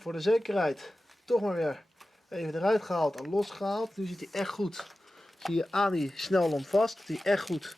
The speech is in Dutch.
voor de zekerheid toch maar weer even eruit gehaald en losgehaald. Nu zit hij echt goed. Zie je aan die snellamp vast dat hij echt goed